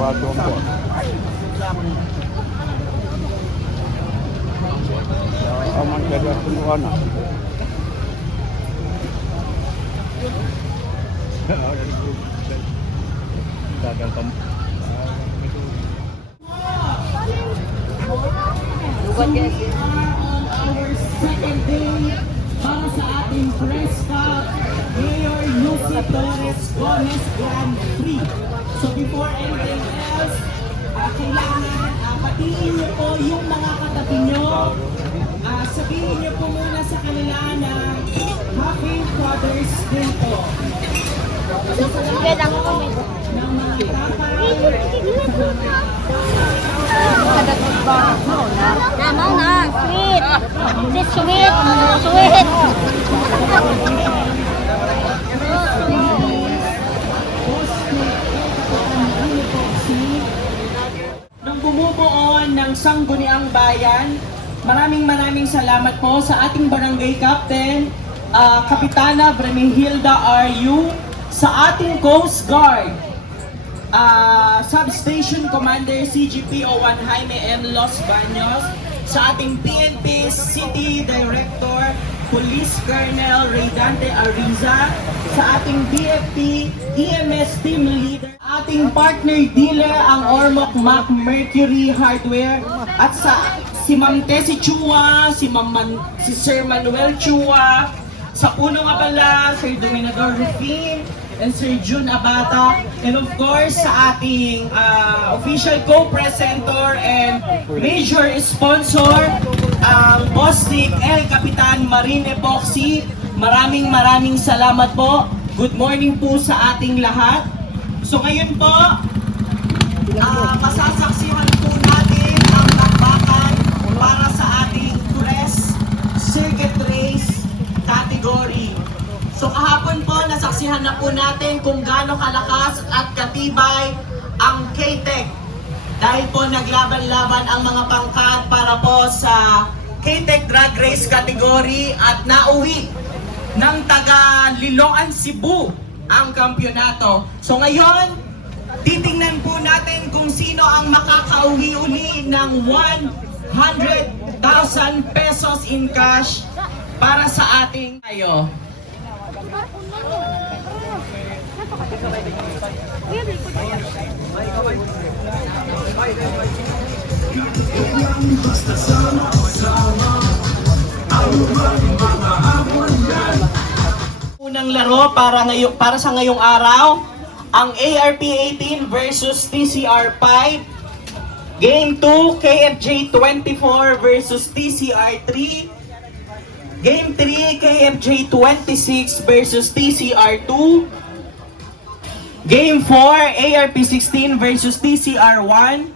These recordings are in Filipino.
Aman kada semua Torres Gomez. So before anything else, ah, kailangan uh, patingin niyo po yung mga katabi niyo. Ah, sabihin niyo po muna sa kanila na Happy Father's Day po. So sa lahat po ng mga tatay, Namo na, sweet. This sweet, sweet. ng Sangguniang Bayan. Maraming maraming salamat po sa ating barangay captain, ah, Kapitana Brenihilda R.U., sa ating Coast Guard, ah, Substation Commander CGPO1 Jaime M. Los Baños, sa ating PNP City Director, Police Colonel Raydante Ariza, sa ating BFP EMS Team Leader, ating partner dealer ang Ormoc Mac Mercury Hardware, at sa si Ma'am Tessie Chua, si Ma'am Man- si Sir Manuel Chua, sa Punong Abala, Sir Dominador Rufin, and Sir Jun Abata, and of course sa ating ah, official co-presenter and major sponsor, Nick El Capitan Marine Epoxy. Maraming maraming salamat po. Good morning po sa ating lahat. So ngayon po, ah, masasaksihan po natin ang bakbakan para sa ating press circuit race category. So kahapon po, nasaksihan na po natin kung gaano kalakas at katibay ang K-Tech. Dahil po naglaban-laban ang mga pangkat para po sa K-Tech Drag Race category at nauwi ng taga Liloan, Cebu ang kampyonato. So ngayon, titingnan po natin kung sino ang makakauwi uli ng 100,000 pesos in cash para sa ating tayo. Unang laro para ngayon para sa ngayong araw, ang ARP 18 versus TCR 5. Game 2, KFJ 24 versus TCR 3. Game 3, KFJ 26 versus TCR 2. Game 4, ARP 16 versus TCR 1.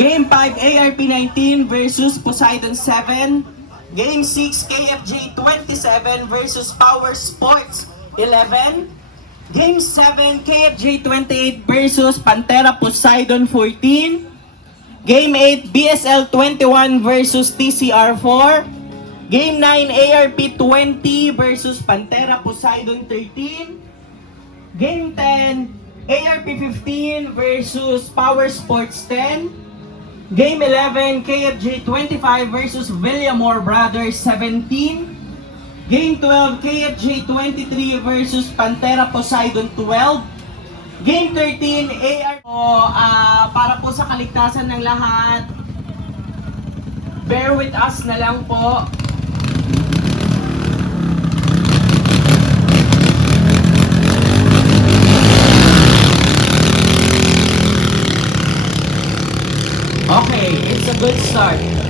Game 5, ARP 19 versus Poseidon 7. Game 6, KFJ 27 versus Power Sports 11. Game 7, KFJ 28 versus Pantera Poseidon 14. Game 8, BSL 21 versus TCR 4. Game 9, ARP 20 versus Pantera Poseidon 13. Game 10, ARP 15 versus Power Sports 10. Game 11, KFJ 25 versus Villamore Brothers 17. Game 12, KFJ 23 versus Pantera Poseidon 12. Game 13, AR po, ah, para po sa kaligtasan ng lahat. Bear with us na lang po. Good start.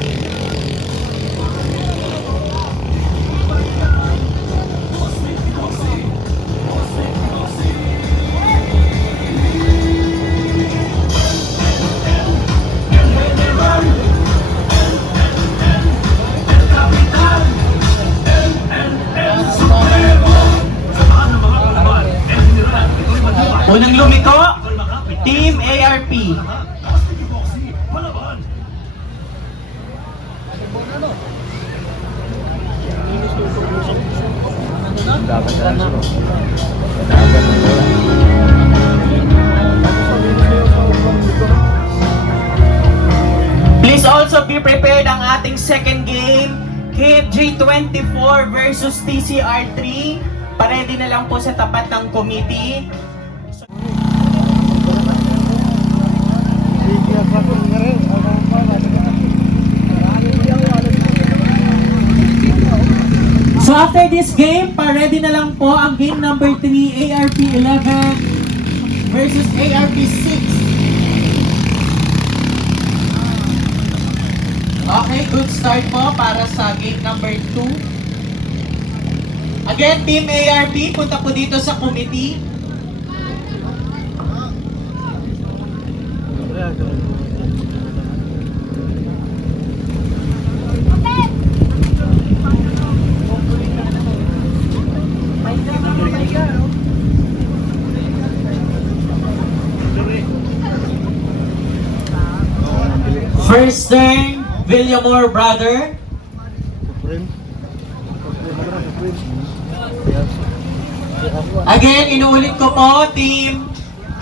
Please also be prepared ang ating second game, KFG24 versus TCR3. Paredy na lang po sa tapat ng committee. After this game, pa-ready na lang po ang game number 3, ARP 11 versus ARP 6. Okay, good start po para sa game number 2. Again, Team ARP, punta po dito sa committee. Turn, Villamore brother. Again, inuulit ko po, team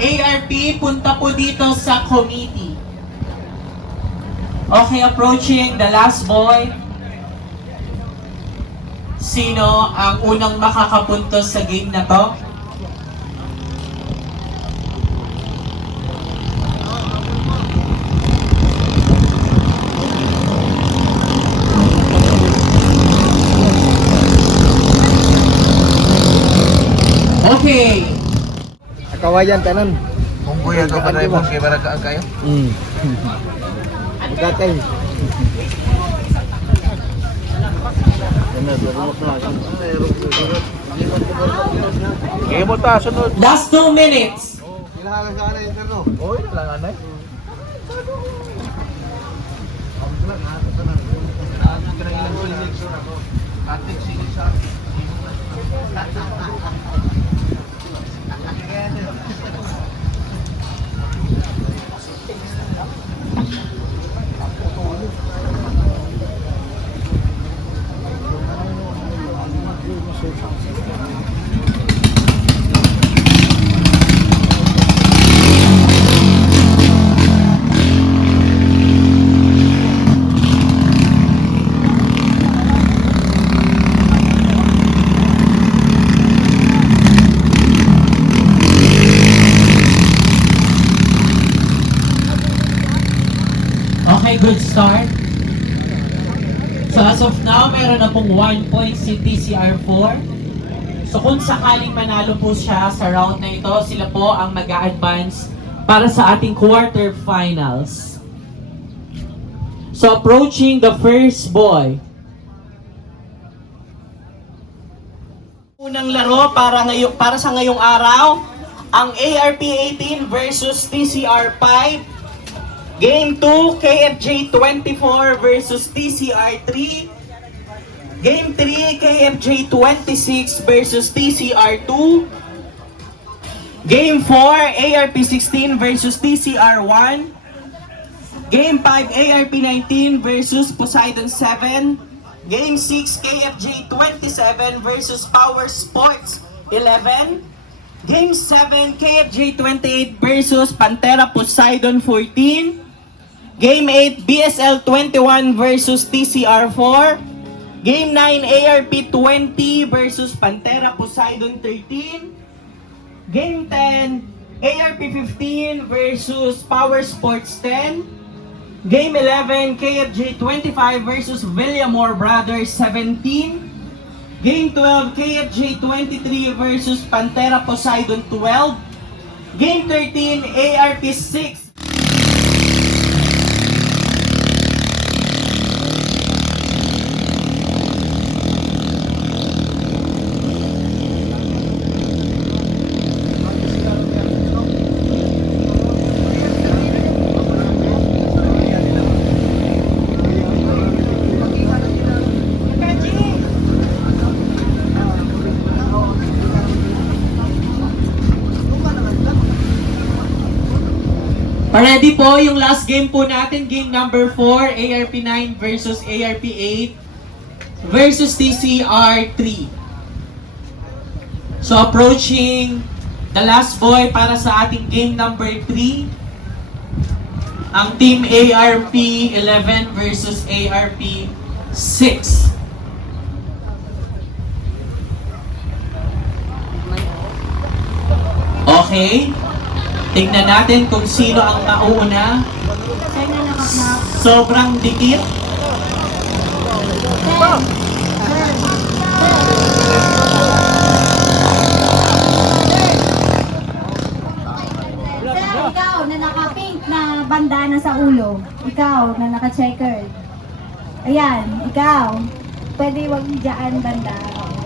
ARP, punta po dito sa committee. Okay, approaching the last boy. Sino ang unang makakapuntos sa game na to? Okay. Kawayan tanan. Kung kuya ka pa mo, kaya bara ka kayo? Hmm. Gatay. Kaya mo ta, sunod. Last two minutes. Kailangan sa yung ano? Oy, kailangan na. Okay, good start. So as of now, meron na pong 1 point si TCR4. So kung sakaling manalo po siya sa round na ito, sila po ang mag advance para sa ating quarterfinals. So approaching the first boy. Unang laro para ngayon para sa ngayong araw, ang ARP 18 versus TCR 5. Game 2, KFJ 24 versus TCR 3. Game 3, KFJ 26 versus TCR 2. Game 4, ARP 16 versus TCR 1. Game 5, ARP 19 versus Poseidon 7. Game 6, KFJ 27 versus Power Sports 11. Game 7, KFJ 28 versus Pantera Poseidon 14. Game 8, BSL 21 versus TCR 4. Game 9, ARP 20 versus Pantera Poseidon 13. Game 10, ARP 15 versus Power Sports 10. Game 11, KFJ 25 versus Villamore Brothers 17. Game 12, KFJ 23 versus Pantera Poseidon 12. Game 13, ARP 6 Ready po yung last game po natin, game number 4, ARP9 versus ARP8 versus TCR3. So approaching the last boy para sa ating game number 3. ang team ARP 11 versus ARP 6. Okay? Tignan natin kung sino ang mauna. Sir na nakaknak. Sobrang dikit. Ikaw na bandana sa ulo. Ikaw na naka-checker. Ayan, ikaw. Pwede wag dyan banda.